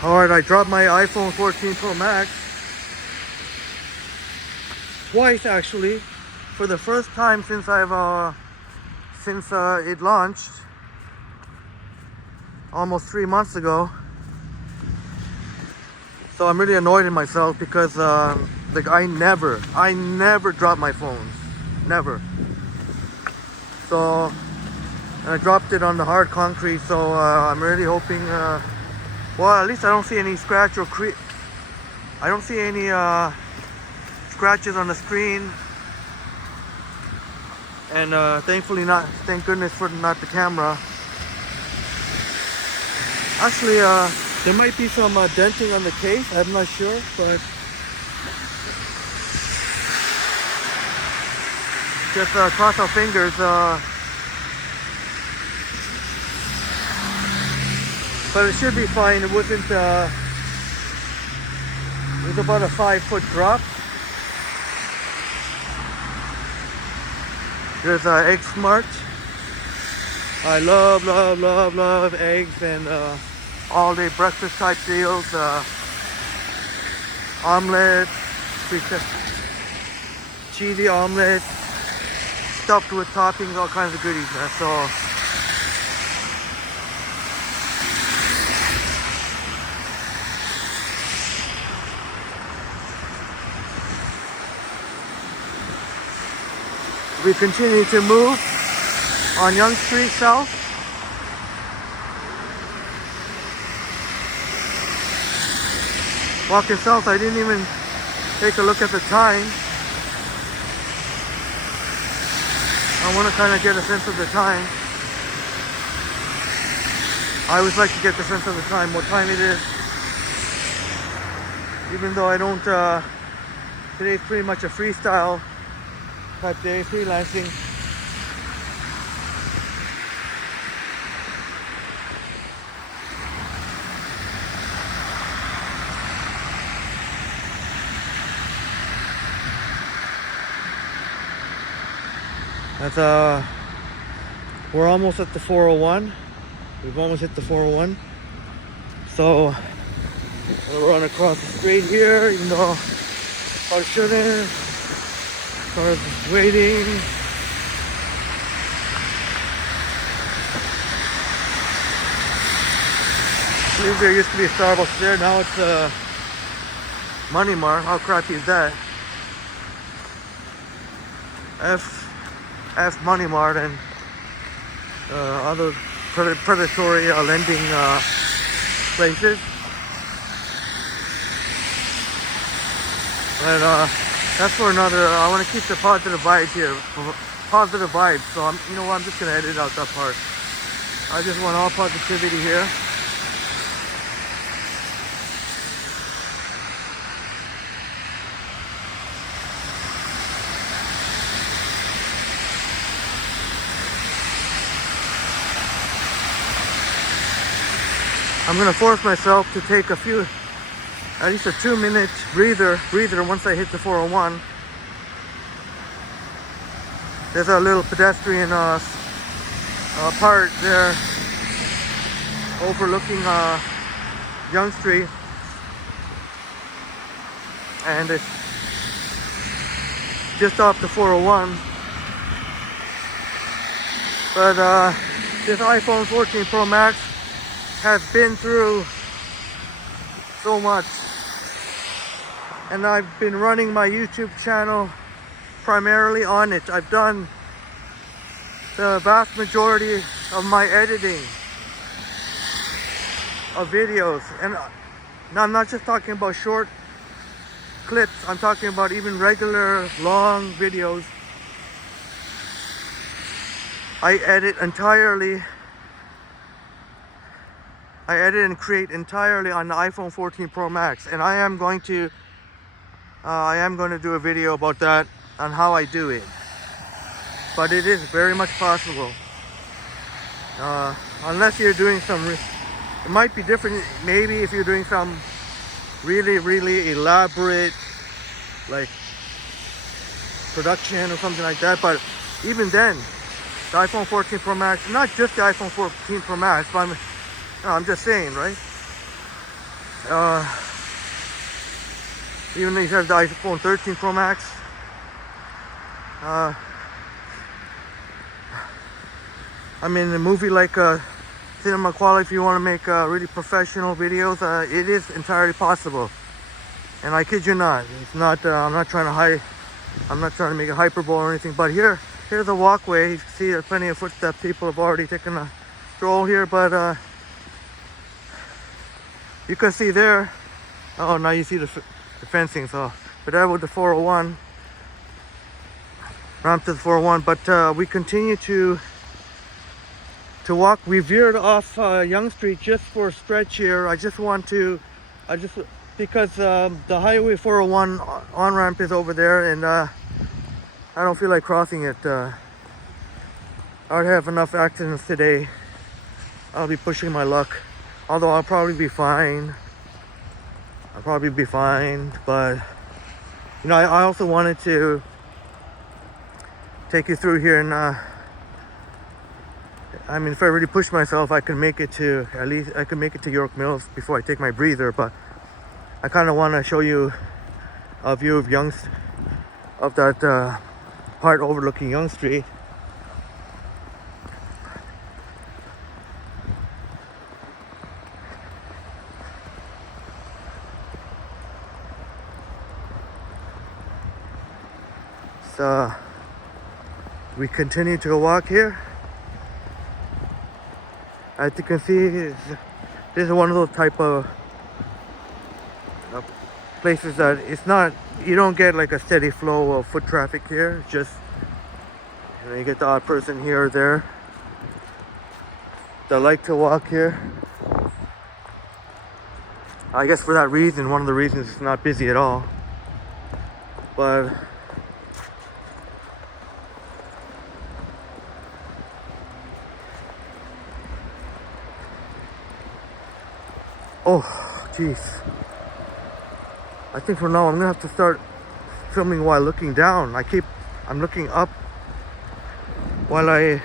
Alright, I dropped my iPhone 14 Pro Max twice actually. For the first time since it launched almost 3 months ago. So I'm really annoyed at myself because like I never drop my phones, never. So, and I dropped it on the hard concrete, so I'm really hoping well, at least I don't see any scratch or I don't see any scratches on the screen, and thankfully not. Thank goodness for not the camera. Actually, there might be some denting on the case. I'm not sure, but just cross our fingers. But it should be fine. It wasn't. It was about a 5-foot drop. There's Egg Smart. I love eggs and all-day breakfast type deals. Omelet, cheesy omelet, stuffed with toppings, all kinds of goodies, man. So. We continue to move on Yonge Street South. Walking south, I didn't even take a look at the time. I want to kind of get a sense of the time. I always like to get the sense of the time, what time it is. Even though I don't, today's pretty much a freestyle type day, freelancing. That's we're almost at the 401. We've almost hit the 401. So we'll run across the street here, even though I shouldn't. Cars waiting. I believe there used to be a Starbucks there. Now it's a Money Mart. How crappy is that? F Money Mart and other predatory lending places. But that's for another. I want to keep the positive vibes here. Positive vibes. So you know what? I'm just gonna edit out that part. I just want all positivity here. I'm gonna force myself to take at least a 2-minute breather once I hit the 401. There's a little pedestrian part there overlooking Yonge Street, and it's just off the 401. But this iPhone 14 Pro Max has been through so much, and I've been running my YouTube channel primarily on it. I've done the vast majority of my editing of videos, and I'm not just talking about short clips. I'm talking about even regular long videos. I edit and create entirely on the iPhone 14 Pro Max, and I am going to do a video about that, on how I do it. But it is very much possible, unless you're doing it might be different. Maybe if you're doing some really elaborate, like, production or something like that. But even then, the iPhone 14 Pro Max, not just the iPhone 14 Pro Max, but I'm just saying, right? Uh, Even though he has the iPhone 13 Pro Max. I mean, a movie like cinema quality, if you want to make really professional videos, it is entirely possible. And I kid you not, it's not. I'm not trying to hide. I'm not trying to make it hyperbole or anything. But here's a walkway. You can see there's plenty of footsteps. People have already taken a stroll here, but you can see there. Oh, now you see the fencing. So, but that was the 401. Ramp to the 401. But we continue to walk. We veered off Yonge Street just for a stretch here. Because the Highway 401 on-ramp is over there, and I don't feel like crossing it. I would have enough accidents today. I'll be pushing my luck. Although I'll probably be fine. But, you know, I also wanted to take you through here, and I mean, if I really push myself, I can make it to, at least I can make it to York Mills before I take my breather. But I kind of want to show you a view of that part overlooking Yonge Street. So we continue to walk here. As you can see, this is one of those type of places that it's not, you don't get like a steady flow of foot traffic here. It's just, you know, you get the odd person here or there that like to walk here. I guess for that reason, one of the reasons it's not busy at all. But oh, jeez. I think for now I'm gonna have to start filming while looking down. I'm looking up while I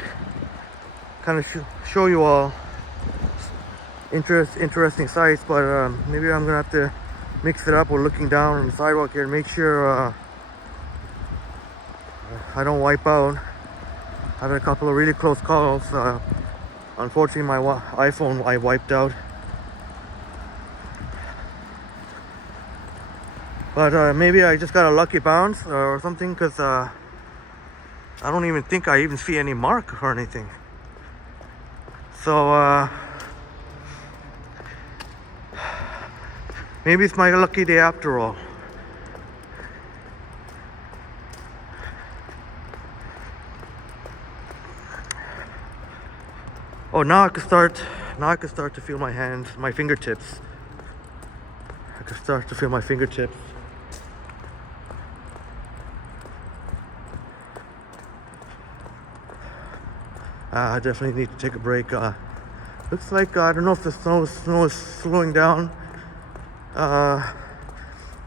kind of show you all interesting sights, but maybe I'm gonna have to mix it up with looking down on the sidewalk here and make sure I don't wipe out. I had a couple of really close calls. Unfortunately, my iPhone I wiped out. But maybe I just got a lucky bounce or something, because I don't even think I even see any mark or anything. So maybe it's my lucky day after all. Oh, now I can start to feel my hands, my fingertips. I can start to feel my fingertips. I definitely need to take a break. Looks like, I don't know if the snow is slowing down. I'm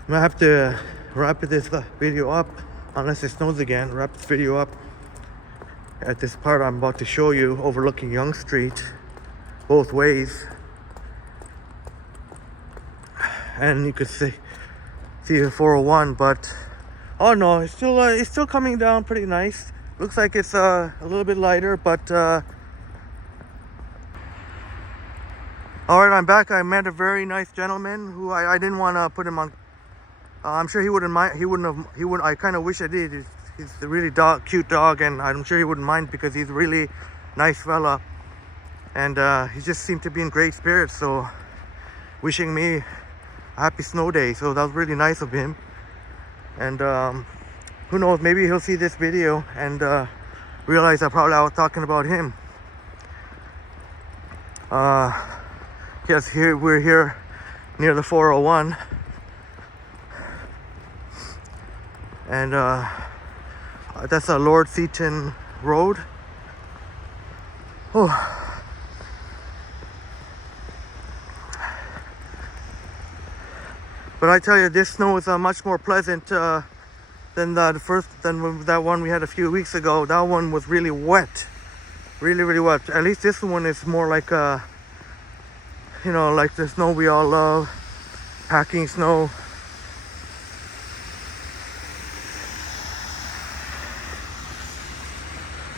gonna have to wrap this video up, unless it snows again. Wrap this video up at this part I'm about to show you, overlooking Yonge Street, both ways. And you could see the 401, but oh no, it's still coming down pretty nice. Looks like it's a little bit lighter, but all right, I'm back. I met a very nice gentleman who I didn't want to put him on. I'm sure he wouldn't mind. He wouldn't. I kind of wish I did. He's a really cute dog, and I'm sure he wouldn't mind because he's a really nice fella, and he just seemed to be in great spirits. So, wishing me a happy snow day. So that was really nice of him, and who knows, maybe he'll see this video and realize I was talking about him. Yes, we're here near the 401, and that's a Lord Seaton Road. Oh. But I tell you, this snow is much more pleasant than that one we had a few weeks ago. That one was really wet, really wet. At least this one is more like you know, like the snow we all love. packing snow.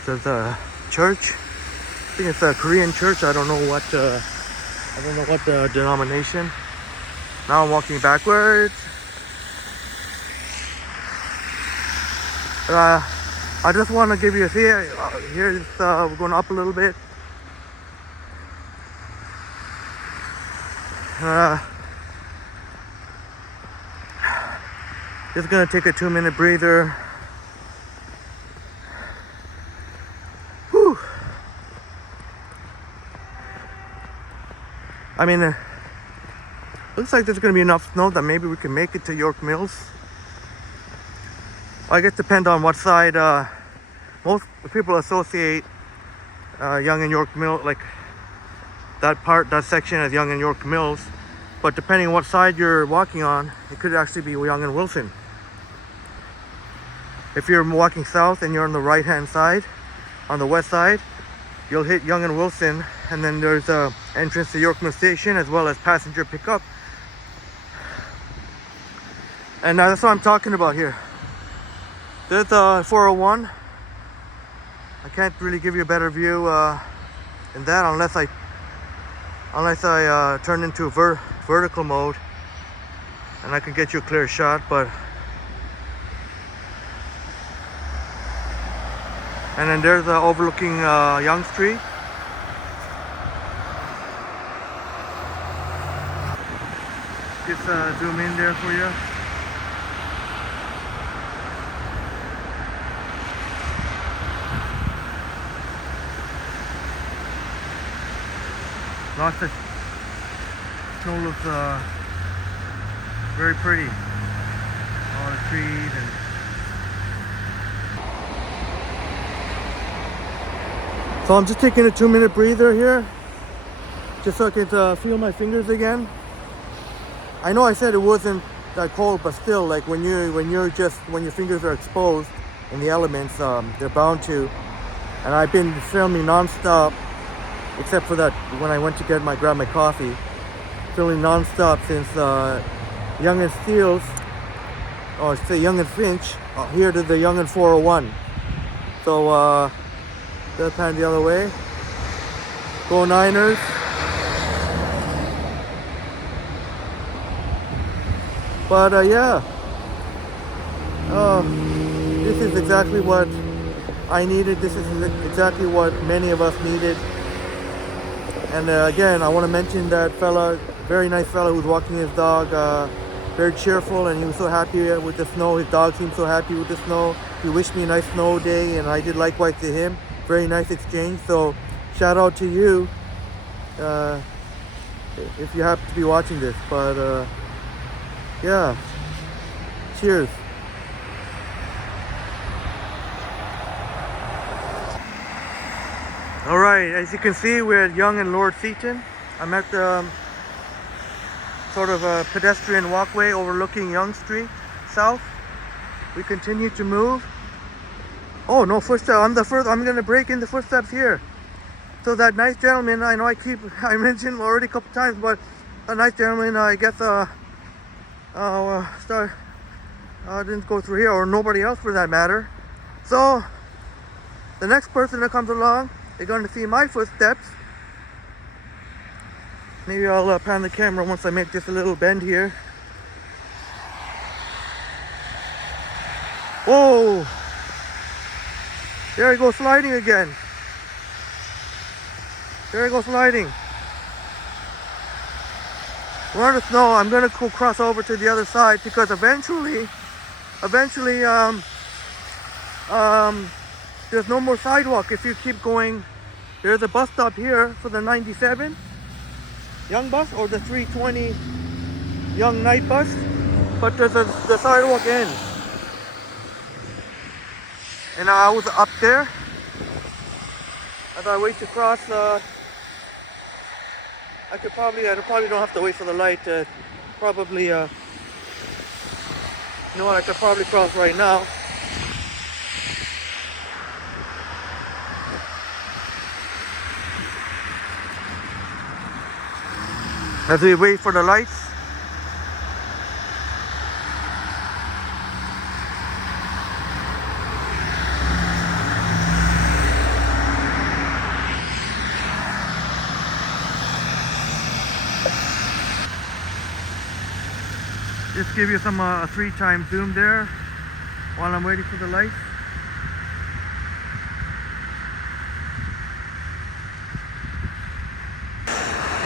There's a church. I think it's a Korean church. I don't know what denomination. Now I'm walking backwards. I just want to give you a see. Here's we're going up a little bit. Just gonna take a 2-minute breather. Whew. I mean, looks like there's gonna be enough snow that maybe we can make it to York Mills. I guess depend on what side. Most people associate Yonge and York Mill, like that section as Yonge and York Mills. But depending on what side you're walking on, it could actually be Yonge and Wilson. If you're walking south and you're on the right hand side, on the west side, you'll hit Yonge and Wilson, and then there's a entrance to York Mill Station as well as passenger pickup. And that's what I'm talking about here. There's 401. I can't really give you a better view in that unless I turn into vertical mode, and I can get you a clear shot. And then there's overlooking Yonge Street. Just zoom in there for you. Lots of snow looks very pretty. All the trees and so I'm just taking a 2-minute breather here, just so I can feel my fingers again. I know I said it wasn't that cold, but still, like when your fingers are exposed in the elements, they're bound to. And I've been filming non-stop, except for that when I went to grab my coffee, filming non-stop since Yonge and Steeles, or say Yonge and Finch, here to the Yonge and 401. So they'll pan the other way. Go Niners. But yeah, this is exactly what I needed. This is exactly what many of us needed. And again, I want to mention that fella, very nice fella who's walking his dog, very cheerful, and he was so happy with the snow. His dog seemed so happy with the snow. He wished me a nice snow day, and I did likewise to him. Very nice exchange. So shout out to you if you happen to be watching this. But yeah, cheers. Alright, as you can see, we're at Yonge and Lord Seaton. I'm at the sort of a pedestrian walkway overlooking Yonge Street South. We continue to move. Oh, no footsteps. I'm gonna break in the footsteps here. So that nice gentleman, I know I mentioned already a couple times, but a nice gentleman, I guess didn't go through here, or nobody else for that matter. So the next person that comes along, they're going to see my footsteps. Maybe I'll pan the camera once I make just a little bend here. Whoa! There I go sliding again. There I go sliding. We're on the snow. I'm gonna go cross over to the other side because eventually, there's no more sidewalk if you keep going. There's a bus stop here for the 97 Yonge bus or the 320 Yonge night bus, but the sidewalk ends. And I was up there as I wait to cross. I probably don't have to wait for the light. You know what? I could probably cross right now. As we wait for the lights. Just give you some a 3x zoom there while I'm waiting for the light.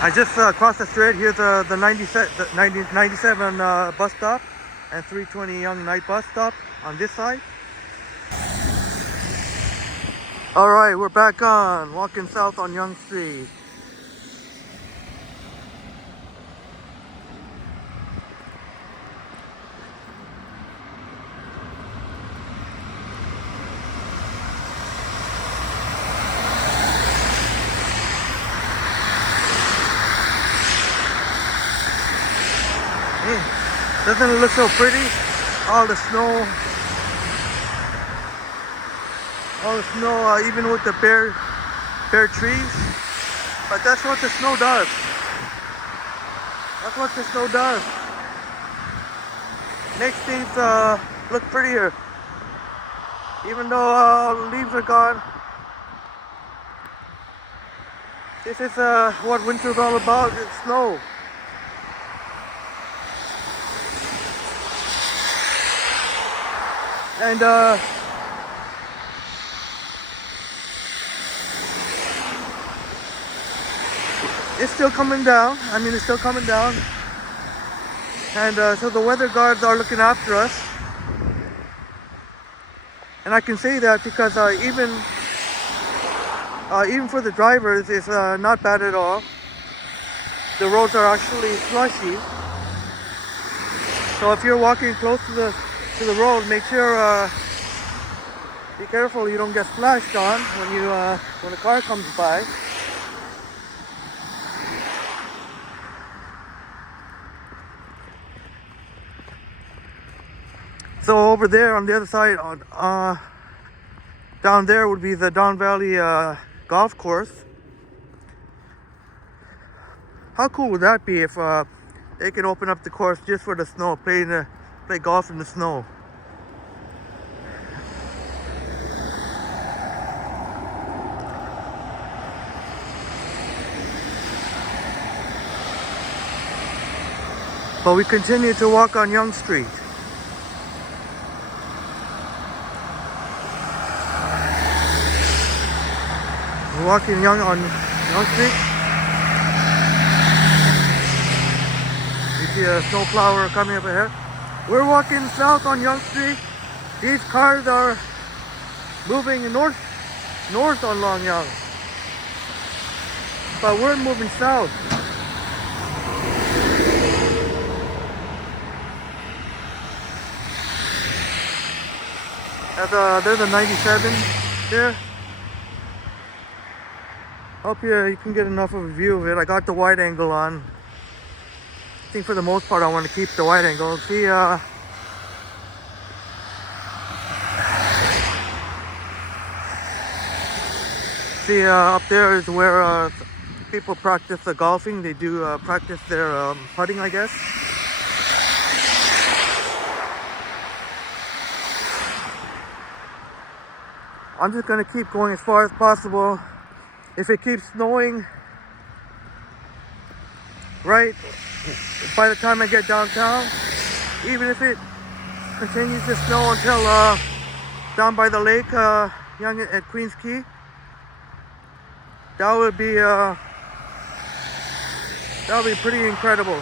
I just crossed the street. Here's the 97 bus stop and 320 Yonge night bus stop on this side. All right, we're back on, walking south on Yonge Street. Doesn't it look so pretty? All the snow, even with the bare trees. But that's what the snow does. That's what the snow does. Makes things look prettier. Even though all the leaves are gone. This is what winter's all about, it's snow. And it's still coming down. I mean, it's still coming down. And so the weather guards are looking after us. And I can say that because even for the drivers, it's not bad at all. The roads are actually slushy. So if you're walking close to the road, make sure be careful you don't get splashed on when a car comes by. So over there on the other side, down there would be the Don Valley golf course. How cool would that be if they could open up the course just for the snow, play golf in the snow? But we continue to walk on Yonge Street. We're walking on Yonge Street. You see a snowplower coming up ahead. We're walking south on Yonge Street. These cars are moving north on Long Yonge. But we're moving south. There's a 97 there. Hope you can get enough of a view of it. I got the wide angle on. I think for the most part I want to keep the wide angle. See, up there is where people practice the golfing. They do practice their putting, I guess. I'm just going to keep going as far as possible. If it keeps snowing, right, by the time I get downtown, even if it continues to snow until down by the lake, Yonge at Queens Quay, that would be pretty incredible.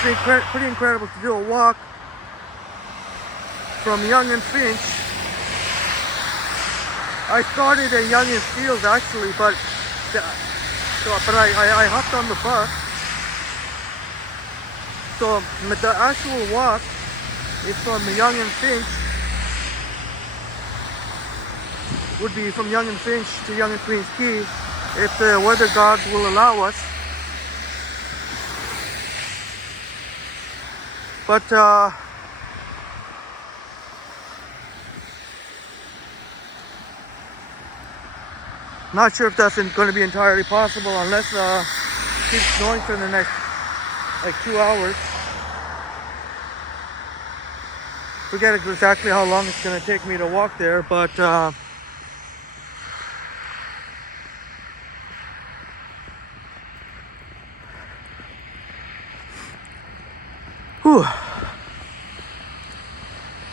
Pretty incredible to do a walk from Yonge and Finch. I started at Yonge and Fields actually, but I hopped on the bus. So the actual walk is from Yonge and Finch. Would be from Yonge and Finch to Yonge and Queens Quay if the weather gods will allow us. But not sure if that's going to be entirely possible unless it keeps snowing for the next like 2 hours. Forget exactly how long it's going to take me to walk there, but Whew.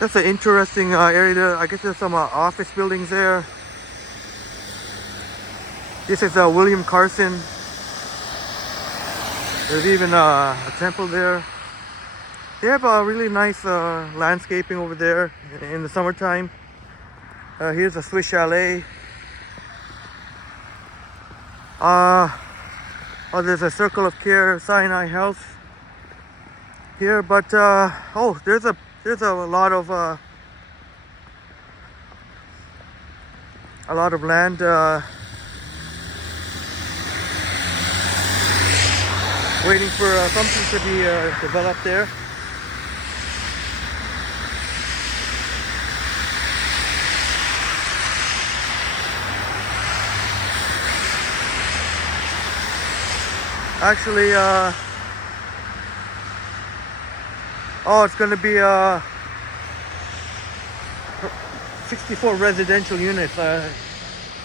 That's an interesting area there. I guess there's some office buildings there. This is William Carson. There's even a temple there. They have a really nice landscaping over there in the summertime. Here's a Swiss chalet. Oh, there's a Circle of Care Sinai House here, but oh, there's a lot of land waiting for something to be developed there. Actually, oh, it's going to be 64 residential units.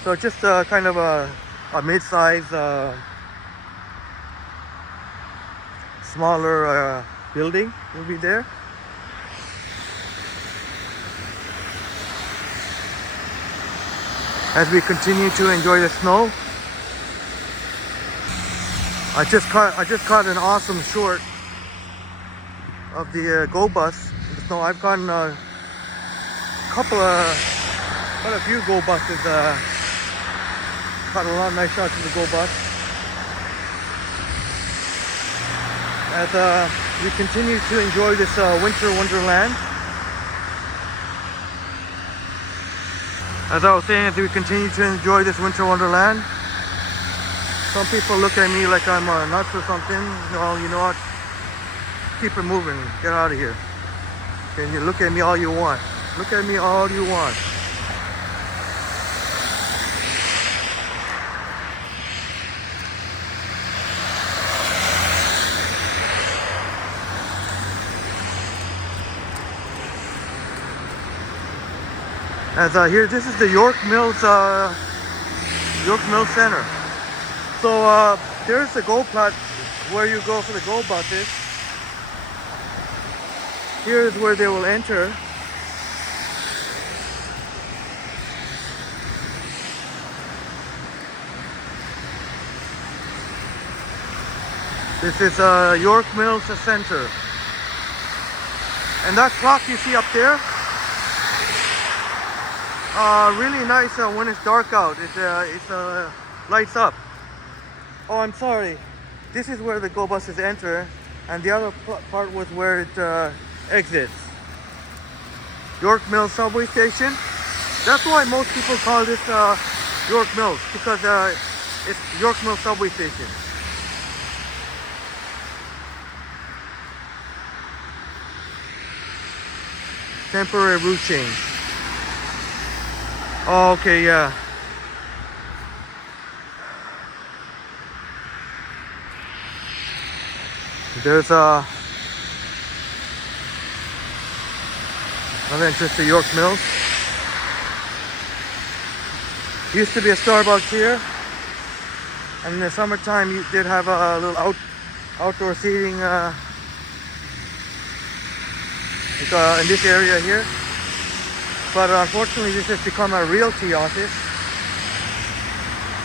So just kind of a mid-size, smaller building will be there. As we continue to enjoy the snow. I just caught an awesome short of the Go Bus in the snow. I've gotten quite a few Go Buses. Caught a lot of nice shots of the Go Bus. As we continue to enjoy this winter wonderland. As I was saying, as we continue to enjoy this winter wonderland. Some people look at me like I'm nuts or something. No, you know what? Keep it moving. Get out of here. And you look at me all you want. Look at me all you want. As here, this is the York Mills Center. So there's the Go Plat where you go for the Go Buses. Here's where they will enter. This is York Mills Center. And that clock you see up there, really nice when it's dark out. It lights up. Oh, I'm sorry. This is where the Go Buses enter, and the other part was where it exits. York Mills subway station. That's why most people call this York Mills, because it's York Mills subway station. Temporary route change. Oh, okay, yeah. There's another entrance to York Mills. Used to be a Starbucks here, and in the summertime you did have a little outdoor seating in this area here. But unfortunately this has become a realty office.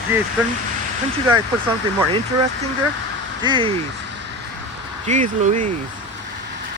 Geez, couldn't you guys put something more interesting there? Jeez Louise.